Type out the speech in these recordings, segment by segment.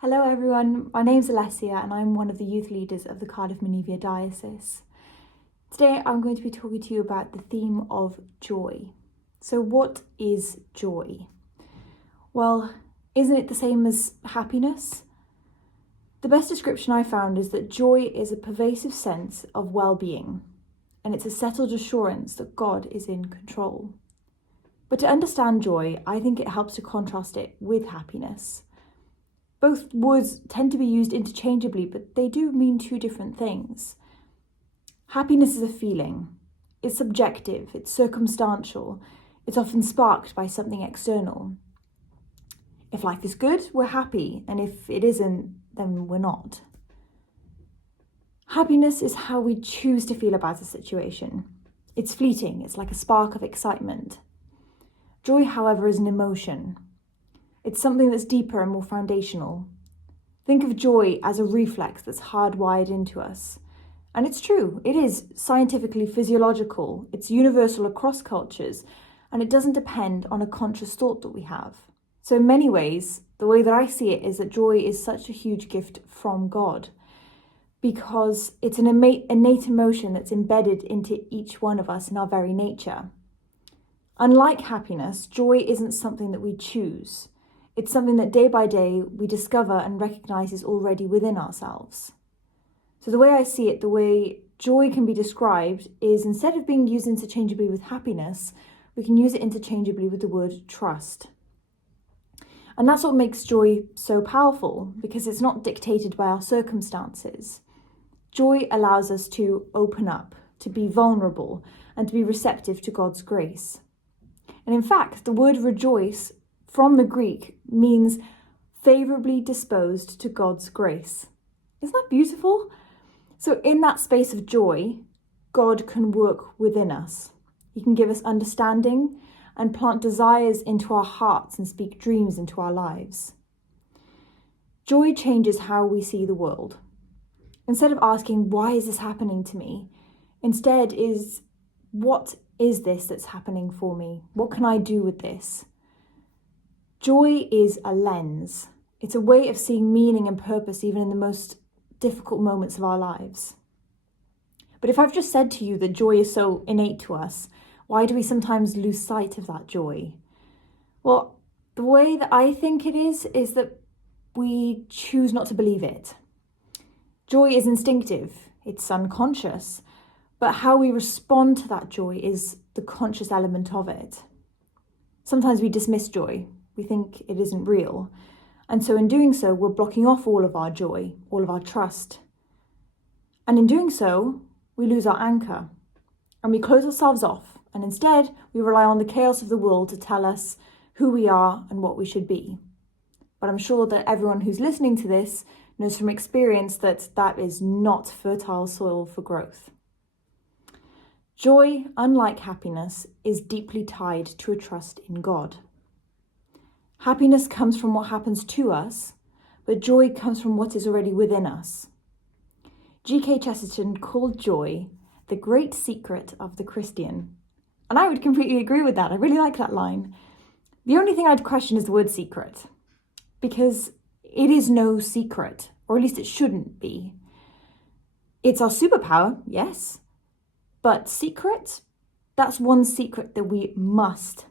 Hello everyone, my name's Alessia and I'm one of the youth leaders of the Cardiff-Menevia Diocese. Today I'm going to be talking to you about the theme of joy. So what is joy? Well, isn't it the same as happiness? The best description I found is that joy is a pervasive sense of well-being, and it's a settled assurance that God is in control. But to understand joy, I think it helps to contrast it with happiness. Both words tend to be used interchangeably, but they do mean two different things. Happiness is a feeling. It's subjective, it's circumstantial, it's often sparked by something external. If life is good, we're happy, and if it isn't, then we're not. Happiness is how we choose to feel about a situation. It's fleeting, it's like a spark of excitement. Joy, however, is an emotion. It's something that's deeper and more foundational. Think of joy as a reflex that's hardwired into us. And it's true, it is scientifically physiological, it's universal across cultures, and it doesn't depend on a conscious thought that we have. So in many ways, the way that I see it is that joy is such a huge gift from God, because it's an innate emotion that's embedded into each one of us in our very nature. Unlike happiness, joy isn't something that we choose. It's something that day by day we discover and recognize is already within ourselves. So the way I see it, the way joy can be described is, instead of being used interchangeably with happiness, we can use it interchangeably with the word trust. And that's what makes joy so powerful, because it's not dictated by our circumstances. Joy allows us to open up, to be vulnerable, and to be receptive to God's grace. And in fact, the word rejoice from the Greek means favourably disposed to God's grace. Isn't that beautiful? So in that space of joy, God can work within us. He can give us understanding and plant desires into our hearts and speak dreams into our lives. Joy changes how we see the world. Instead of asking, why is this happening to me? Instead is, what is this that's happening for me? What can I do with this? Joy is a lens. It's a way of seeing meaning and purpose even in the most difficult moments of our lives. But if I've just said to you that joy is so innate to us, why do we sometimes lose sight of that joy? Well, the way that I think it is that we choose not to believe it. Joy is instinctive, it's unconscious, but how we respond to that joy is the conscious element of it. Sometimes we dismiss joy. We think it isn't real. And so in doing so, we're blocking off all of our joy, all of our trust. And in doing so, we lose our anchor and we close ourselves off. And instead, we rely on the chaos of the world to tell us who we are and what we should be. But I'm sure that everyone who's listening to this knows from experience that that is not fertile soil for growth. Joy, unlike happiness, is deeply tied to a trust in God. Happiness comes from what happens to us, but joy comes from what is already within us. G.K. Chesterton called joy the great secret of the Christian. And I would completely agree with that. I really like that line. The only thing I'd question is the word secret, because it is no secret, or at least it shouldn't be. It's our superpower, yes, but secret? That's one secret that we must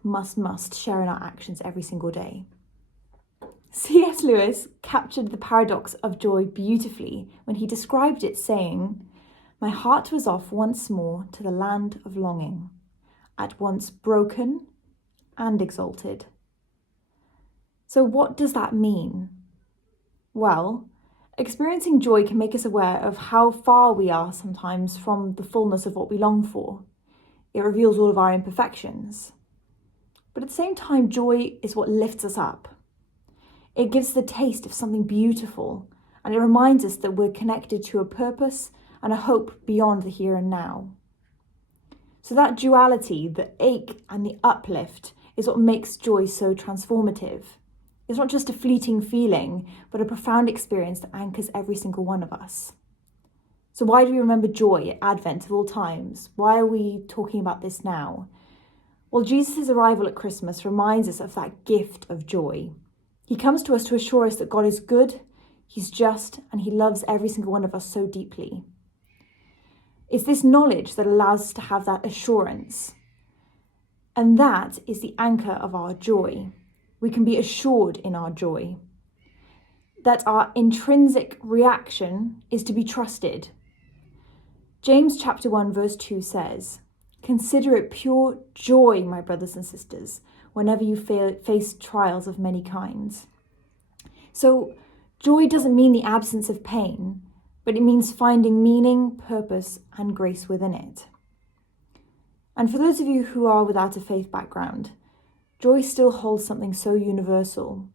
share in our actions every single day. C.S. Lewis captured the paradox of joy beautifully when he described it, saying, "My heart was off once more to the land of longing, at once broken and exalted." So what does that mean? Well, experiencing joy can make us aware of how far we are sometimes from the fullness of what we long for. It reveals all of our imperfections. But at the same time, joy is what lifts us up. It gives the taste of something beautiful, and it reminds us that we're connected to a purpose and a hope beyond the here and now. So that duality, the ache and the uplift, is what makes joy so transformative. It's not just a fleeting feeling, but a profound experience that anchors every single one of us. So why do we remember joy at Advent of all times? Why are we talking about this now? Well, Jesus' arrival at Christmas reminds us of that gift of joy. He comes to us to assure us that God is good He's just, and he loves every single one of us so deeply. It's this knowledge that allows us to have that assurance. And that is the anchor of our joy. We can be assured in our joy that our intrinsic reaction is to be trusted. James chapter 1 verse 2 says, "Consider it pure joy, my brothers and sisters, whenever you face trials of many kinds." So joy doesn't mean the absence of pain, but it means finding meaning, purpose, and grace within it. And for those of you who are without a faith background, joy still holds something so universal.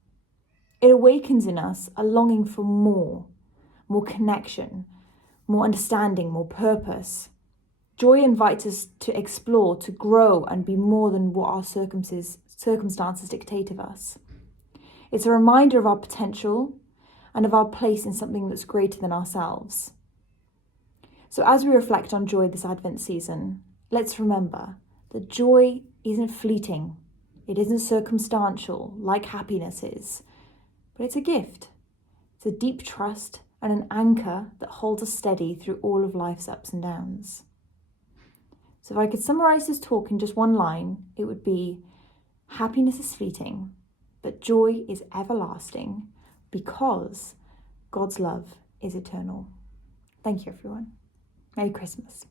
It awakens in us a longing for more connection, more understanding, more purpose. Joy invites us to explore, to grow, and be more than what our circumstances dictate of us. It's a reminder of our potential and of our place in something that's greater than ourselves. So as we reflect on joy this Advent season, let's remember that joy isn't fleeting. It isn't circumstantial like happiness is, but it's a gift. It's a deep trust and an anchor that holds us steady through all of life's ups and downs. So if I could summarize this talk in just one line, it would be, happiness is fleeting, but joy is everlasting because God's love is eternal. Thank you, everyone. Merry Christmas.